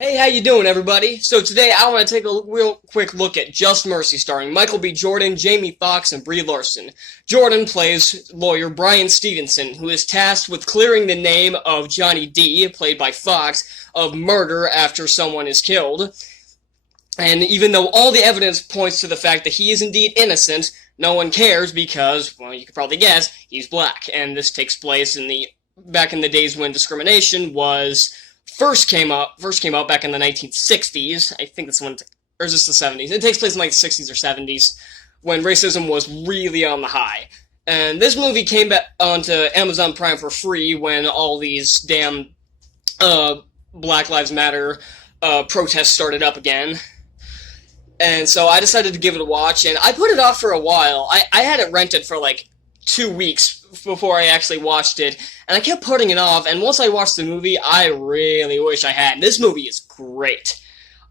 Hey, how you doing, everybody? So today I want to take a real quick look at Just Mercy, starring Michael B. Jordan, Jamie Foxx, and Brie Larson. Jordan plays lawyer Brian Stevenson, who is tasked with clearing the name of Johnny D, played by Fox, of murder after someone is killed. And even though all the evidence points to the fact that he is indeed innocent, no one cares because, well, you could probably guess, he's black. And this takes place back in the days when discrimination was first came out back in the 1960s. I think that's when, or is this the 70s? It takes place in like the 60s or 70s when racism was really on the high. And this movie came back onto Amazon Prime for free when all these damn Black Lives Matter protests started up again. And so I decided to give it a watch, and I put it off for a while. I had it rented for like 2 weeks before I actually watched it, and I kept putting it off, and once I watched the movie, I really wish I had. This movie is great.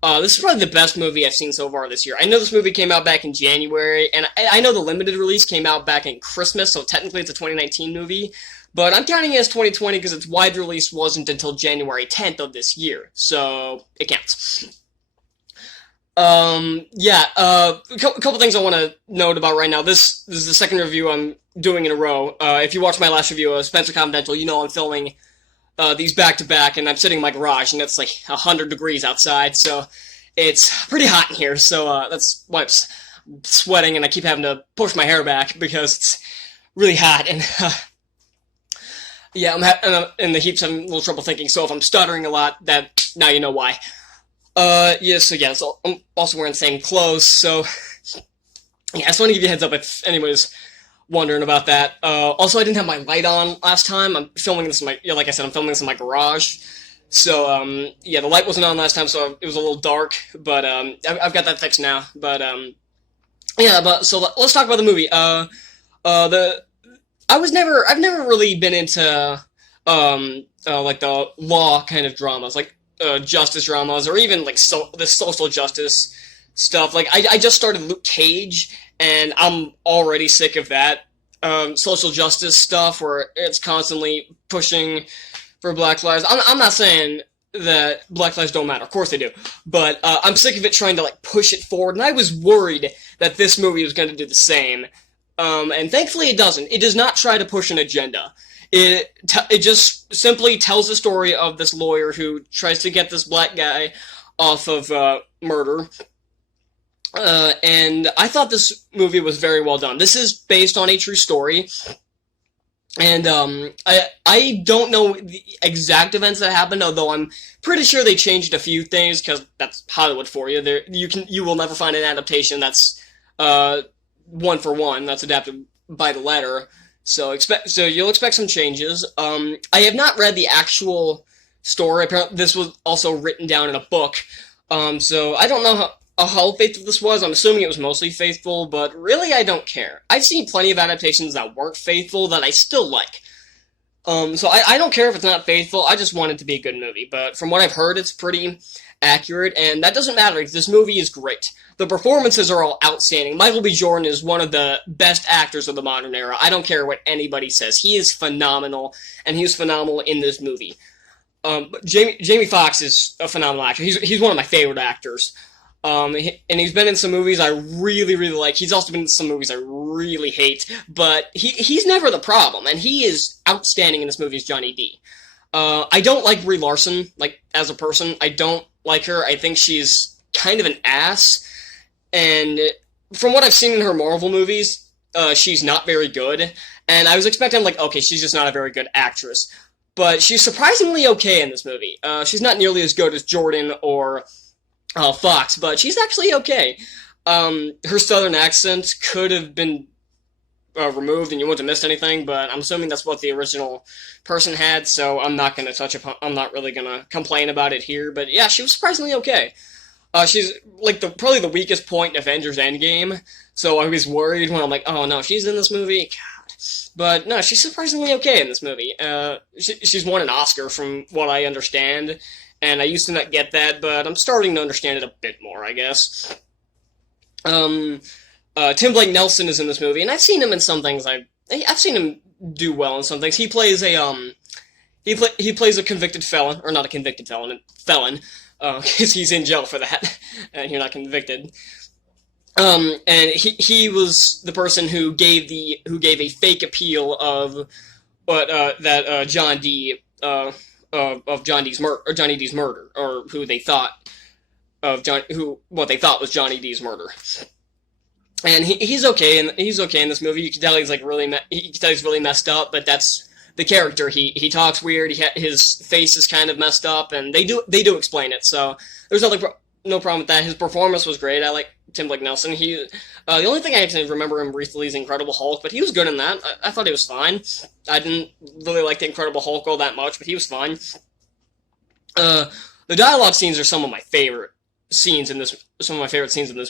This is probably the best movie I've seen so far this year. I know this movie came out back in January, and I know the limited release came out back in Christmas, so technically it's a 2019 movie, but I'm counting it as 2020 because its wide release wasn't until January 10th of this year, so it counts. A couple things I want to note about right now. This is the second review I'm doing in a row. If you watched my last review of Spencer Confidential, you know I'm filming these back to back, and I'm sitting in my garage, and it's like 100 degrees outside, so it's pretty hot in here. So that's why I'm sweating, and I keep having to push my hair back because it's really hot. And I'm in the heaps having a little trouble thinking. So if I'm stuttering a lot, that now you know why. So I'm also wearing the same clothes, so yeah, I just want to give you a heads up if anybody's wondering about that. Also, I didn't have my light on last time. I'm filming this like I said, I'm filming this in my garage. So, the light wasn't on last time, so it was a little dark, but, I've got that fixed now. But, so let's talk about the movie. I've never really been into, like the law kind of dramas, like, justice dramas, or even like the social justice stuff. Like I just started Luke Cage, and I'm already sick of that social justice stuff where it's constantly pushing for Black lives. I'm not saying that Black lives don't matter. Of course they do, but I'm sick of it trying to like push it forward. And I was worried that this movie was going to do the same. And thankfully it doesn't. It does not try to push an agenda. It just simply tells the story of this lawyer who tries to get this black guy off of murder. And I thought this movie was very well done. This is based on a true story. And I don't know the exact events that happened, although I'm pretty sure they changed a few things, because that's Hollywood for you. You will never find an adaptation that's one for one, that's adapted by the letter. So you'll expect some changes. I have not read the actual story. Apparently, this was also written down in a book. So I don't know how faithful this was. I'm assuming it was mostly faithful, but really I don't care. I've seen plenty of adaptations that weren't faithful that I still like. So I don't care if it's not faithful. I just want it to be a good movie. But from what I've heard, it's pretty accurate, and that doesn't matter because this movie is great. The performances are all outstanding. Michael B. Jordan is one of the best actors of the modern era. I don't care what anybody says. He is phenomenal, and he was phenomenal in this movie. But Jamie Foxx is a phenomenal actor. He's one of my favorite actors. And he's been in some movies I really, really like. He's also been in some movies I really hate, but he's never the problem, and he is outstanding in this movie as Johnny D. I don't like Brie Larson, like, as a person. I don't like her. I think she's kind of an ass, and from what I've seen in her Marvel movies, she's not very good, and I was expecting, like, okay, she's just not a very good actress, but she's surprisingly okay in this movie. She's not nearly as good as Jordan or Fox, but she's actually okay. Her southern accent could have been removed and you wouldn't have missed anything, but I'm assuming that's what the original person had, so I'm not really gonna complain about it here, but yeah, she was surprisingly okay. She's like probably the weakest point in Avengers Endgame, so I was worried when I'm like, oh no, she's in this movie? God. But no, she's surprisingly okay in this movie. She's won an Oscar from what I understand, and I used to not get that, but I'm starting to understand it a bit more, I guess. Tim Blake Nelson is in this movie, and I've seen him in some things. I've seen him do well in some things. He plays a convicted felon, or not a convicted felon, because he's in jail for that, and you're not convicted. And he was the person who gave a fake appeal of what that John D of John D's murder, or Johnny D's murder, or who they thought of John who what they thought was Johnny D's murder. And he's okay, and he's okay in this movie. You can tell he's like you can tell he's really messed up, but that's the character. He talks weird. His face is kind of messed up, and they do explain it. So there's no problem with that. His performance was great. I like Tim Blake Nelson. The only thing I can remember him briefly is Incredible Hulk, but he was good in that. I thought he was fine. I didn't really like the Incredible Hulk all that much, but he was fine. The dialogue scenes are some of my favorite scenes in this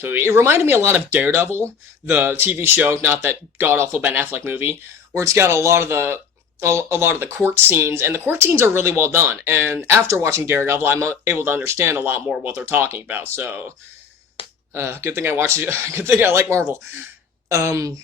movie. It reminded me a lot of Daredevil, the TV show, not that god-awful Ben Affleck movie, where it's got a lot of the court scenes, and the court scenes are really well done. And after watching Daredevil, I'm able to understand a lot more what they're talking about. So, good thing I watched. Good thing I like Marvel. But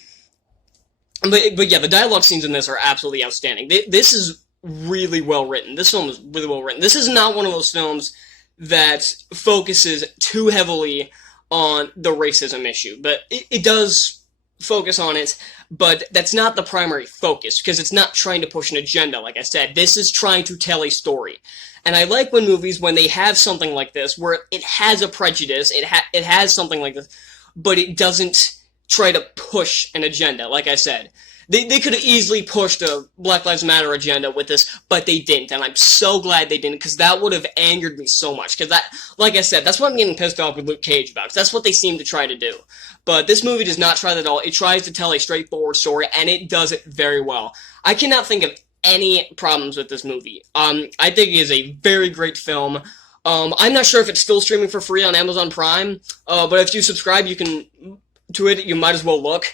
yeah, the dialogue scenes in this are absolutely outstanding. This is really well written. This film is really well written. This is not one of those films that focuses too heavily on the racism issue, but it does focus on it, but that's not the primary focus, because it's not trying to push an agenda, like I said. This is trying to tell a story. And I like when movies, when they have something like this, where it has a prejudice, it has something like this, but it doesn't try to push an agenda, like I said. They could have easily pushed a Black Lives Matter agenda with this, but they didn't, and I'm so glad they didn't, because that would have angered me so much, because that, like I said, that's what I'm getting pissed off with Luke Cage about, because that's what they seem to try to do. But this movie does not try that at all. It tries to tell a straightforward story, and it does it very well. I cannot think of any problems with this movie. I think it is a very great film. I'm not sure if it's still streaming for free on Amazon Prime, but if you subscribe to it, you might as well look.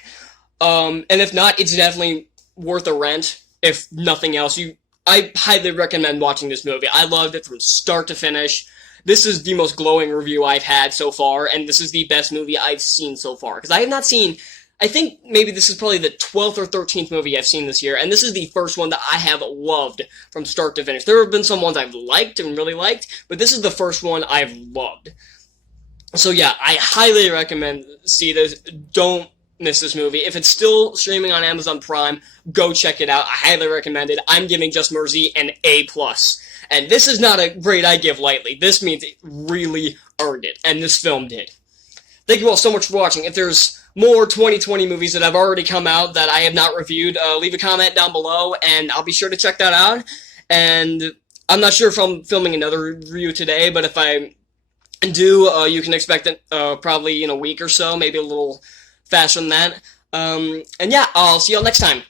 And if not, it's definitely worth a rent, if nothing else. I highly recommend watching this movie. I loved it from start to finish. This is the most glowing review I've had so far, and this is the best movie I've seen so far. Because I have not seen, I think maybe this is probably the 12th or 13th movie I've seen this year, and this is the first one that I have loved from start to finish. There have been some ones I've liked and really liked, but this is the first one I've loved. So yeah, I highly recommend see this. Don't miss this movie. If it's still streaming on Amazon Prime, go check it out. I highly recommend it. I'm giving Just Mercy an A+. And this is not a grade I give lightly. This means it really earned it, and this film did. Thank you all so much for watching. If there's more 2020 movies that have already come out that I have not reviewed, leave a comment down below, and I'll be sure to check that out. And I'm not sure if I'm filming another review today, but if I do, you can expect it probably in a week or so, maybe a little faster than that. And yeah, I'll see y'all next time.